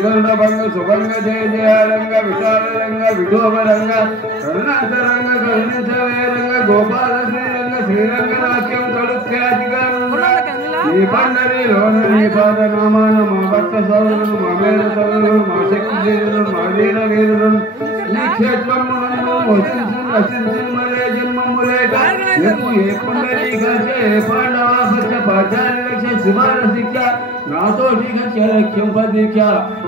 భంగ సుభంగ జయ జయ రంగ విశాల రంగ విఠోబ రంగ కరుణాంత రంగ కరుణించవే రంగ గోపాల శ్రీరంగ శ్రీరంగ నాట్యం కడుఖ్యాతిగా ఈ పండరిలోన నీ పాద నామాన మా భక్త సోదరులు మా మేర సోదరులు మా శక్తి వీరులు మా వీర వీరులు ఈ క్షేత్రములను వసించు నశించు మరే జన్మములేక ఎప్పు ఏ పుండరీ గజే పాండవ పచ్చ పాచార్య రక్ష శివార శిక్ష నాతో లక్ష్యం పదీక్ష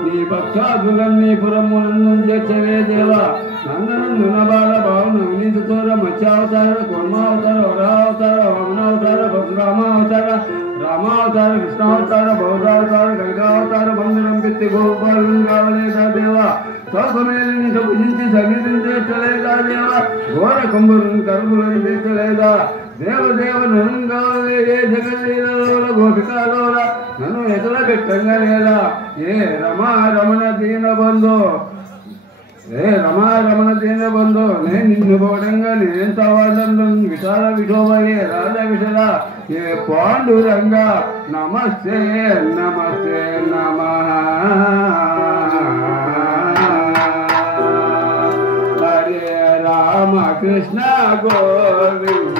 నీ పక్షాదులన్నీ పురములను చేర్చవే దేవా నందనందున బాల భావన వినీతోర మత్స్యావతార కూర్మావతార వరావతార వామనావతార పరశురామావతార రామావతార కృష్ణావతార బౌద్ధావతార గంగావతార బంధురం పెట్టి గోపాలను కావలేదా దేవా స్వల్పమేలిని భుజించి సమీపించేట్లేదా దేవా ఘోర కుంభులను కరువులను తీర్చలేదా దేవదేవ నన్ను కావలే ఏ జగలీలలో గోపికాలోల నన్ను ఎదుర పెట్టంగా లేదా ఏ రమా రమణ దీన బంధు ఏ రమా రమణ దీన బంధు నేను నిన్ను పోవడంగా నేను తవాదండు విశాల విఠోబయే రాజ విఠల ఏ పాండురంగ నమస్తే నమస్తే నమః Hare Rama Krishna Govinda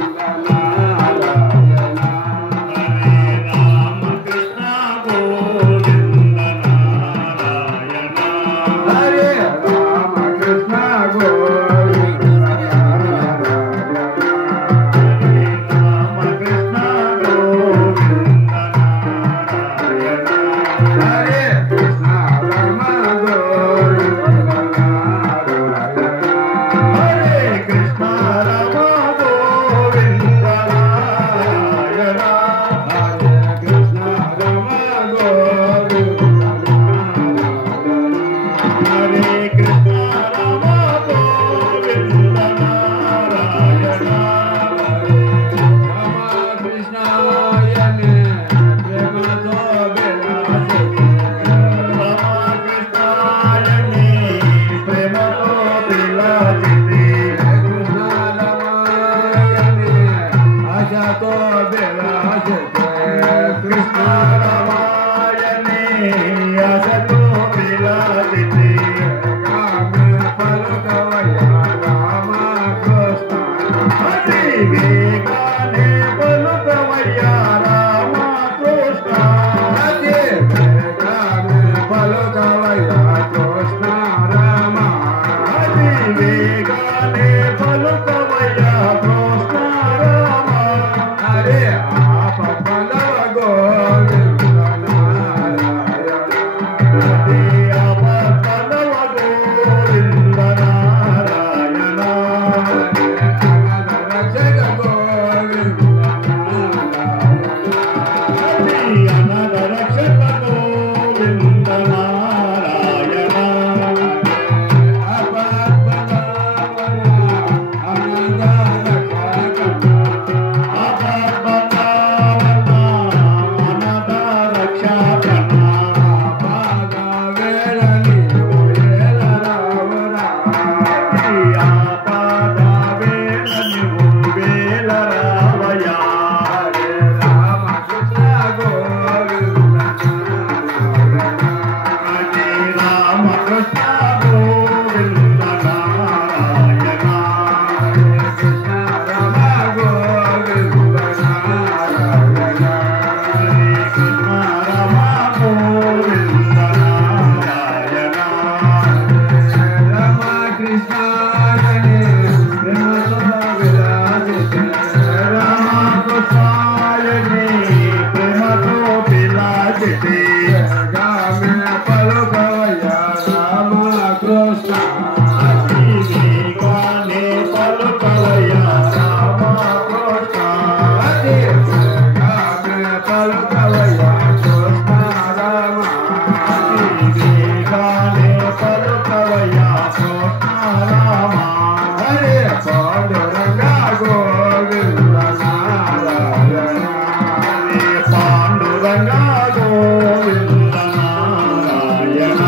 Panduranga Govinda Narayana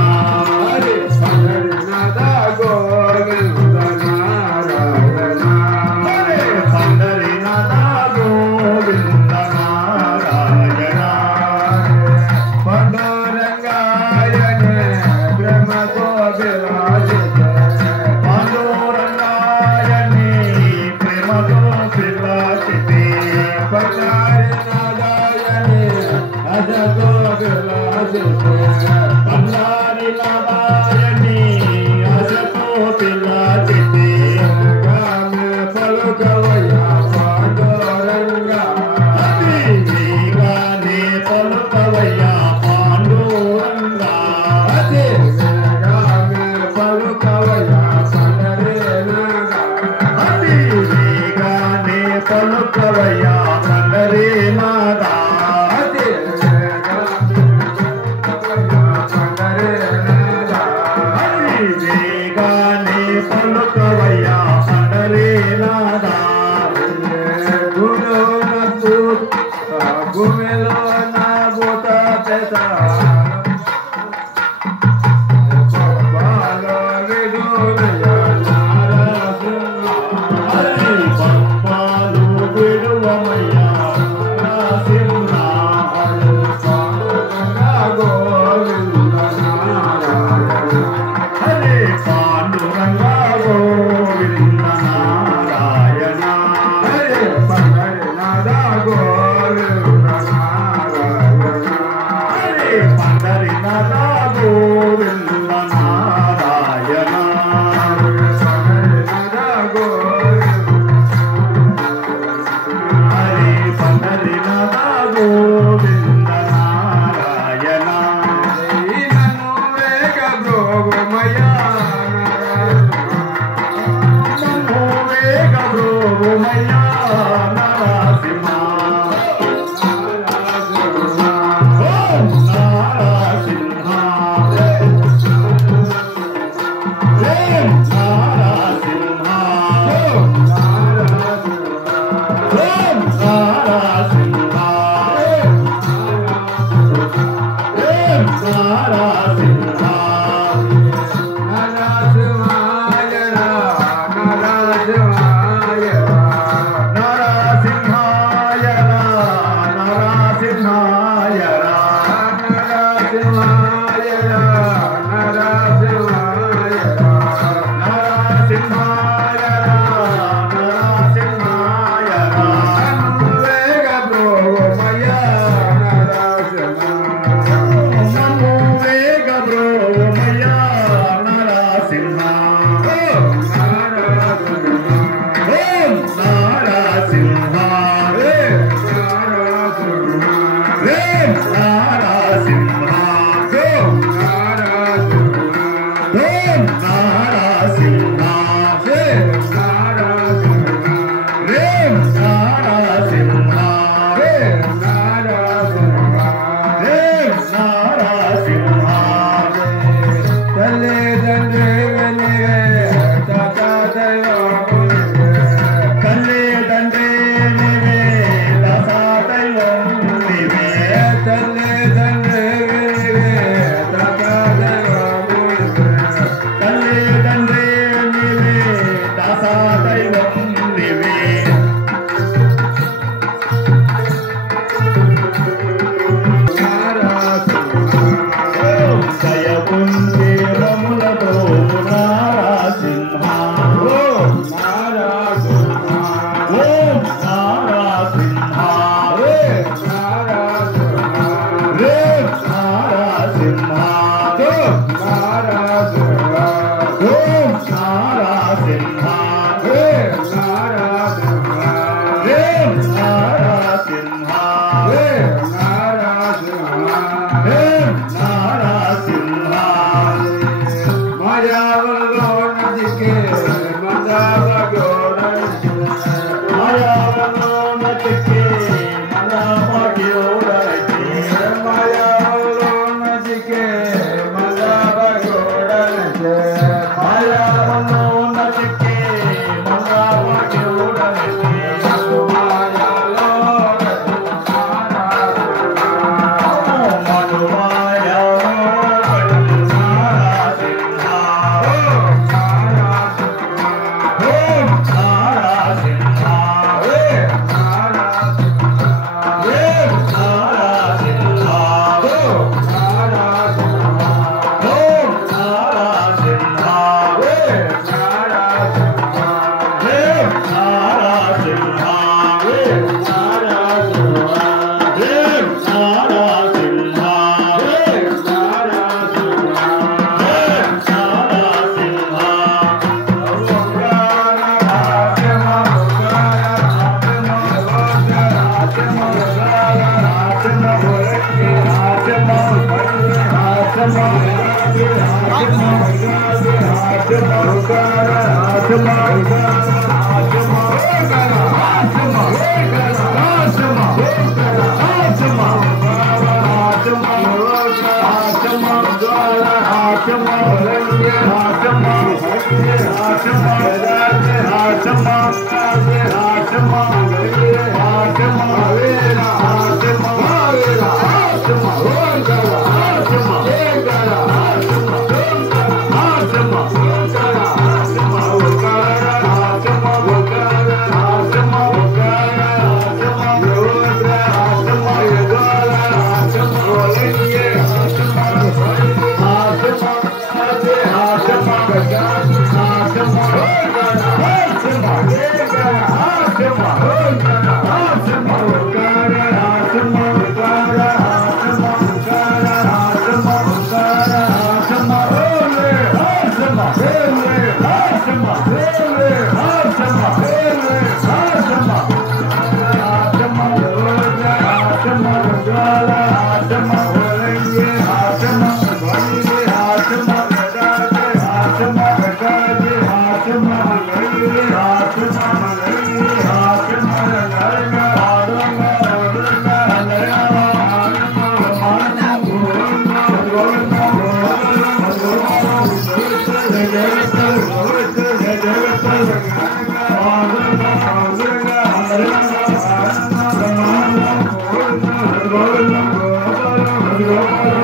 Thank you.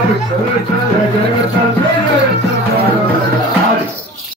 Vitthala Vitthala Jaya Jaya Vitthala